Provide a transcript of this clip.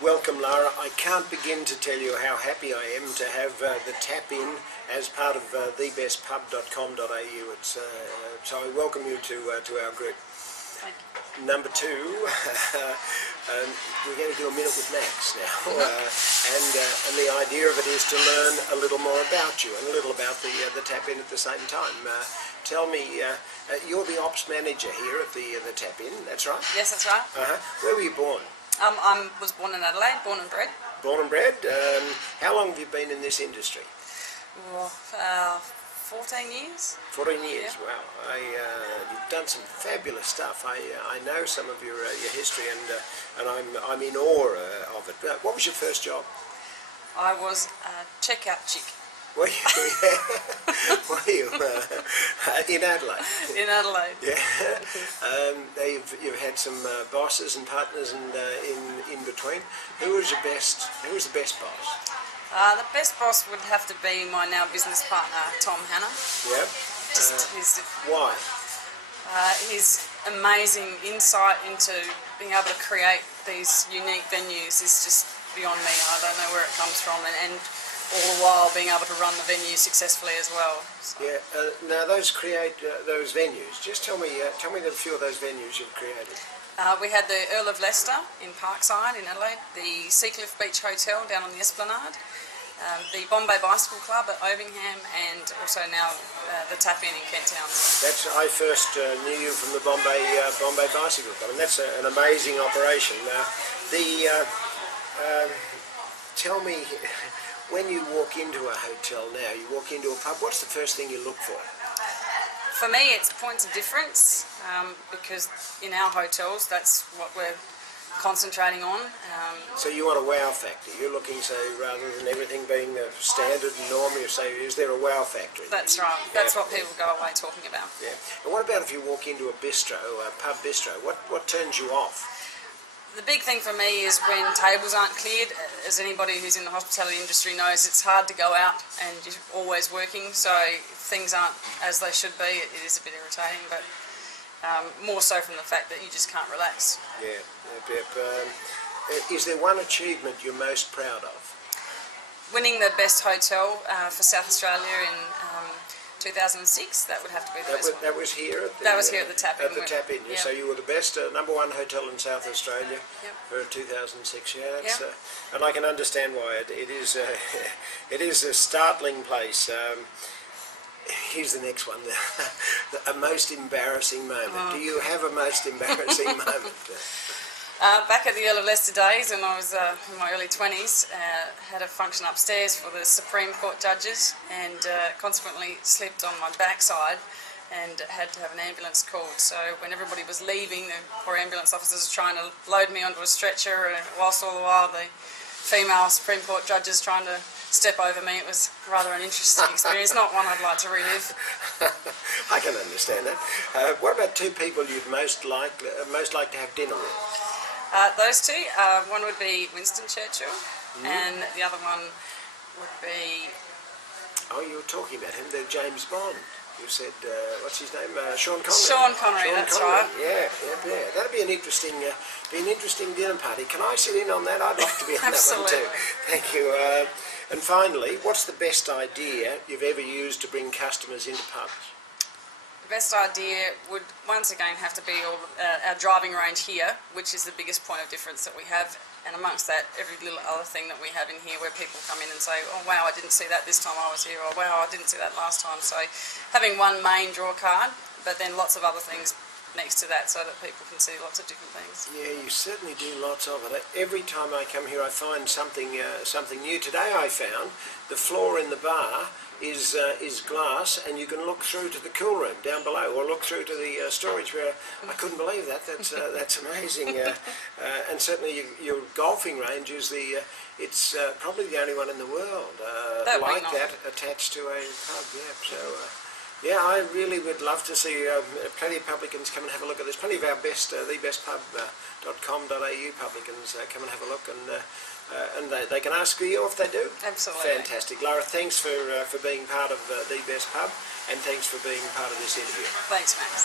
Welcome, Lara. I can't begin to tell you how happy I am to have the tap in as part of thebestpub.com.au. So I welcome you to our group. Thank you. Number two, we're going to do a minute with Max now, and the idea of it is to learn a little more about you and a little about the tap in at the same time. Tell me, you're the ops manager here at the tap in. That's right? Yes, that's right. Where were you born? I was born in Adelaide, born and bred. Born and bred. How long have you been in this industry? 14 years. 14 years, Yeah. wow. You've done some fabulous stuff. I know some of your history, and I'm in awe of it. What was your first job? I was a checkout chick. Were you in Adelaide? In Adelaide. Yeah. You've had some bosses and partners and in between. Who was the best boss? The best boss would have to be my now business partner, Tom Hanna. Yep. Why? His amazing insight into being able to create these unique venues is just beyond me. I don't know where it comes from, and all the while being able to run the venue successfully as well. So. Yeah. Now those venues. Just tell me a few of those venues you've created. We had the Earl of Leicester in Parkside in Adelaide, the Seacliff Beach Hotel down on the Esplanade, the Bombay Bicycle Club at Ovingham, and also now the Tap In Kent Town. I first knew you from the Bombay Bicycle Club, and that's an amazing operation. Tell me, when you walk into a hotel now, you walk into a pub, what's the first thing you look for? For me, it's points of difference, because in our hotels, that's what we're concentrating on. So you want a wow factor. You're looking, so rather than everything being standard and normal, you say, is there a wow factor? That's right. That's what people go away talking about. Yeah. And what about if you walk into a bistro, a pub bistro? What turns you off? The big thing for me is when tables aren't cleared. As anybody who's in the hospitality industry knows, it's hard to go out and you're always working, so if things aren't as they should be, it is a bit irritating, but more so from the fact that you just can't relax. Yeah. Is there one achievement you're most proud of? Winning the best hotel for South Australia in 2006, that would have to be the best one. That was here at the, that was here at the Tap In. At the Tap In, yeah. So you were the best number one hotel in South Australia for 2006. Yeah, and I can understand why it is. It is a startling place. Here's the next one. A most embarrassing moment. Do you have a most embarrassing moment? Back at the Earl of Leicester days, when I was in my early 20s, had a function upstairs for the Supreme Court judges, and consequently slipped on my backside and had to have an ambulance called. So when everybody was leaving, the poor ambulance officers were trying to load me onto a stretcher, and whilst all the while the female Supreme Court judges trying to step over me, it was rather an interesting experience, not one I'd like to relive. I can understand that. What about two people you'd most like to have dinner with? Those two, one would be Winston Churchill, and the other one would be... Oh, you were talking about him, the James Bond. You said, what's his name? Sean Connery. Sean Connery, that's right. Yeah. That'd be an interesting dinner party. Can I sit in on that? I'd like to be on that one too. Thank you. And finally, what's the best idea you've ever used to bring customers into pubs? The best idea would once again have to be our driving range here, which is the biggest point of difference that we have, and amongst that every little other thing that we have in here where people come in and say, oh wow, I didn't see that this time I was here, or wow, I didn't see that last time. So having one main draw card, but then lots of other things next to that so that people can see lots of different things. Yeah, you certainly do lots of it. Every time I come here I find something new. Today I found the floor in the bar is glass, and you can look through to the cool room down below, or look through to the storage where I couldn't believe that. That's amazing. And certainly your golfing range is it's probably the only one in the world like that attached to a pub. Yeah, so. Yeah, I really would love to see plenty of publicans come and have a look at this. Plenty of our best, thebestpub.com.au publicans come and have a look, and they can ask you if they do. Absolutely. Fantastic. Lara, thanks for being part of The Best Pub, and thanks for being part of this interview. Thanks, Max.